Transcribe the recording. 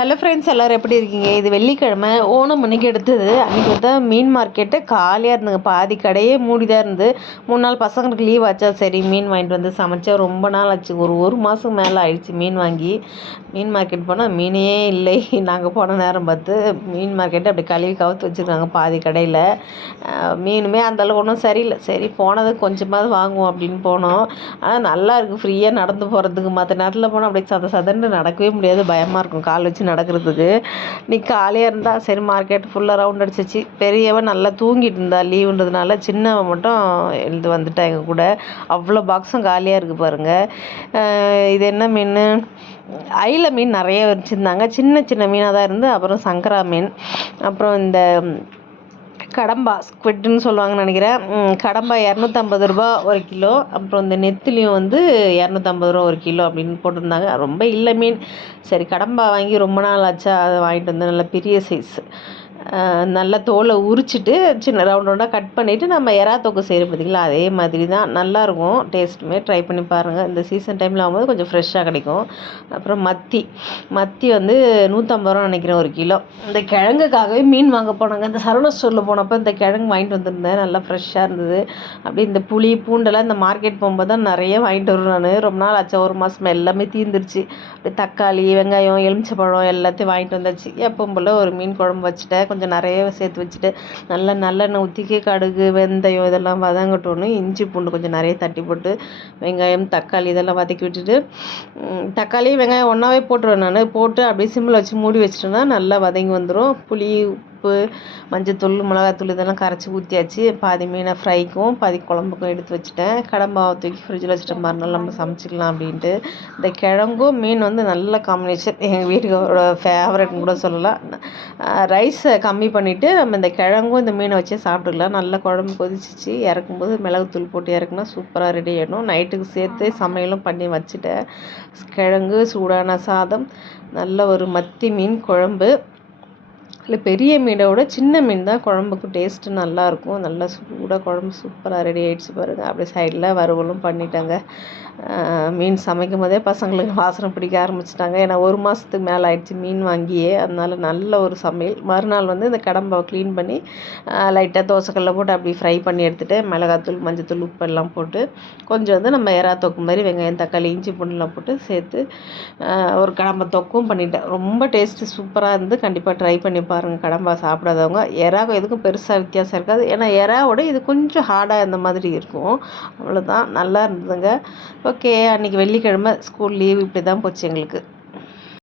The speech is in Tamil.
ஹலோ ஃப்ரெண்ட்ஸ் எல்லோரும் எப்படி இருக்கீங்க? இது வெள்ளிக்கிழமை ஓணம் மணிக்கு எடுத்தது அன்றைக்கி பார்த்தா மீன் மார்க்கெட்டு காலியாக இருந்துங்க பாதி கடையே மூடி தான் இருந்து மூணு நாள் பசங்களுக்கு லீவ் ஆச்சா? சரி மீன் வாங்கிட்டு வந்து சமைச்சா ரொம்ப நாள் ஆச்சு. ஒரு ஒரு மாதம் மேலே ஆயிடுச்சு மீன் வாங்கி. மீன் மார்க்கெட் போனால் மீனே இல்லை. நாங்கள் போன நேரம் பார்த்து மீன் மார்க்கெட்டு அப்படி கழுவி கவுத்து வச்சுருக்காங்க பாதி கடையில். மீனுமே அந்தளவுக்கு ஒன்றும் சரியில்லை. சரி போனது கொஞ்சமாவது வாங்குவோம் அப்படின்னு போனோம். ஆனால் நல்லா இருக்குது ஃப்ரீயாக நடந்து போகிறதுக்கு மற்ற நேரத்தில் போனால் அப்படியே சத சதன்னு நடக்கவே முடியாது. பயமாக இருக்கும். கால் வச்சு நடக்கிறதுக்கு. நீ காலியாக இருந்தால் சரி மார்க்கெட் ஃபுல்லாக ரவுண்ட் அடிச்சிச்சு. பெரியவன் நல்லா தூங்கிட்டு இருந்தா லீவுன்றதுனால சின்னவன் மட்டும் எழுந்து வந்துட்டா எங்கள் கூட. அவ்வளோ பாக்ஸும் காலியாக இருக்குது பாருங்கள் இது என்ன மீன்? ஐல மீன் நிறைய வச்சுருந்தாங்க. சின்ன சின்ன மீனாக தான் இருந்து அப்புறம் சங்கரா மீன். அப்புறம் இந்த கடம்பா ஸ்குவிட்னு சொல்லுவாங்கன்னு நினைக்கிறேன். கடம்பா இரநூத்தம்பது ரூபா ஒரு கிலோ. அப்புறம் இந்த நெத்திலையும் வந்து இரநூத்தம்பது ரூபா ஒரு கிலோ அப்படின்னு போட்டிருந்தாங்க. ரொம்ப இல்லை மீன். சரி கடம்பா வாங்கி ரொம்ப நாள் ஆச்சா? அதை வாங்கிட்டு வந்து நல்ல பெரிய சைஸ் நல்லா தோலை உரிச்சிட்டு சின்ன ரவுண்ட் ரவுண்டாக கட் பண்ணிவிட்டு நம்ம எறா தொக்கு செய்கிறோம் பார்த்திங்களா அதே மாதிரி தான் நல்லாயிருக்கும். டேஸ்ட்டுமே ட்ரை பண்ணி பாருங்கள் இந்த சீசன் டைமில் ஆகும்போது கொஞ்சம் ஃப்ரெஷ்ஷாக கிடைக்கும். அப்புறம் மத்தி. மத்தி வந்து நூற்றம்பது ரூபா நினைக்கிறேன் ஒரு கிலோ. இந்த கிழங்குக்காகவே மீன் வாங்க போனாங்க. இந்த சரவண ஸ்டோரில் போனப்போ இந்த கிழங்கு வாங்கிட்டு வந்திருந்தேன். நல்லா ஃப்ரெஷ்ஷாக இருந்தது. அப்படி இந்த புளி பூண்டெல்லாம் இந்த மார்க்கெட் போகும்போது தான் நிறைய வாங்கிட்டு வருவேன் நான். ரொம்ப நாள் ஆச்சு. ஒரு மாதம் எல்லாமே தீர்ந்துருச்சு. அப்படியே தக்காளி வெங்காயம் எலுமிச்சப்பழம் எல்லாத்தையும் வாங்கிட்டு வந்தாச்சு. எப்பவும் போல் ஒரு மீன் குழம்பு வச்சுட்டேன். கொஞ்சம் நிறைய சேர்த்து வச்சுட்டு நல்லா நல்லெண்ணெய் ஊற்றி கடுகு வெந்தயம் இதெல்லாம் வதங்கட்டோன்னு இஞ்சி பூண்டு கொஞ்சம் நிறைய தட்டி போட்டு வெங்காயம் தக்காளி இதெல்லாம் வதக்கி விட்டுட்டு தக்காளி வெங்காயம் ஒன்றாவே போட்டுருவேன் நான். போட்டு அப்படியே சிம்மில் வச்சு மூடி வச்சிட்டோன்னா நல்லா வதங்கி வந்துடும் புளி உப்பு மஞ்சத்தூள் மிளகாத்தூள் இதெல்லாம் கரைச்சி ஊற்றியாச்சு பாதி மீனை ஃப்ரைக்கும் பாதி குழம்புக்கும் எடுத்து வச்சுட்டேன். கடம்பாவை தூக்கி ஃப்ரிட்ஜில் வச்சுட்டேன் மறுநாள் நம்ம சமைச்சிக்கலாம் அப்படின்ட்டு. இந்த கிழங்கும் மீன் வந்து நல்ல காம்பினேஷன் எங்கள் வீட்டுக்கோட ஃபேவரட்னு கூட சொல்லலாம். ரைஸை கம்மி பண்ணிவிட்டு நம்ம இந்த கிழங்கும் இந்த மீனை வச்சே சாப்பிட்டுக்கலாம். நல்ல குழம்பு கொதிச்சிச்சு. இறக்கும்போது மிளகுத்தூள் போட்டு இறக்குனா சூப்பராக ரெடி ஆகிடும் நைட்டுக்கு சேர்த்து சமையலும் பண்ணி வச்சுட்டேன். கிழங்கு சூடான சாதம் நல்ல ஒரு மத்தி மீன் குழம்பு. இல்லை பெரிய மீனை விட சின்ன மீன் தான் குழம்புக்கு டேஸ்ட்டு நல்லாயிருக்கும் நல்லா சூடாக குழம்பு சூப்பராக ரெடி ஆகிடுச்சு பாருங்கள் அப்படியே சைடில் வறுவலும் பண்ணிட்டாங்க. மீன் சமைக்கும் போதே பசங்களுக்கு வாசனை பிடிக்க ஆரம்பிச்சிட்டாங்க. ஏன்னா ஒரு மாதத்துக்கு மேலே ஆயிடுச்சு மீன் வாங்கியே. அதனால் நல்ல ஒரு சமையல். மறுநாள் வந்து இந்த கடம்பாவை க்ளீன் பண்ணி லைட்டாக தோசைக்கல்ல போட்டு அப்படி ஃப்ரை பண்ணி எடுத்துகிட்டு மிளகாத்தூள் மஞ்சத்தூள் உப்பு எல்லாம் போட்டு கொஞ்சம் வந்து நம்ம எறா தொக்கு மாதிரி வெங்காயம் தக்காளி இஞ்சி பூண்டுலாம் போட்டு சேர்த்து ஒரு கடம்பை தொக்கும் பண்ணிட்டேன். ரொம்ப டேஸ்ட்டு சூப்பராக இருந்து கண்டிப்பாக ட்ரை பண்ணி பாருங்கள் கடம்பா சாப்பிடாதவங்க. எறாக்கும் எதுக்கும் பெருசாக வித்தியாசம் இருக்காது. ஏன்னா எறாவோட இது கொஞ்சம் ஹார்டாக இந்த மாதிரி இருக்கும். அவ்வளோதான் நல்லா இருந்ததுங்க. ஓகே அன்றைக்கி வெள்ளிக்கிழமை ஸ்கூல் லீவ் இப்படி தான் போச்சு எங்களுக்கு.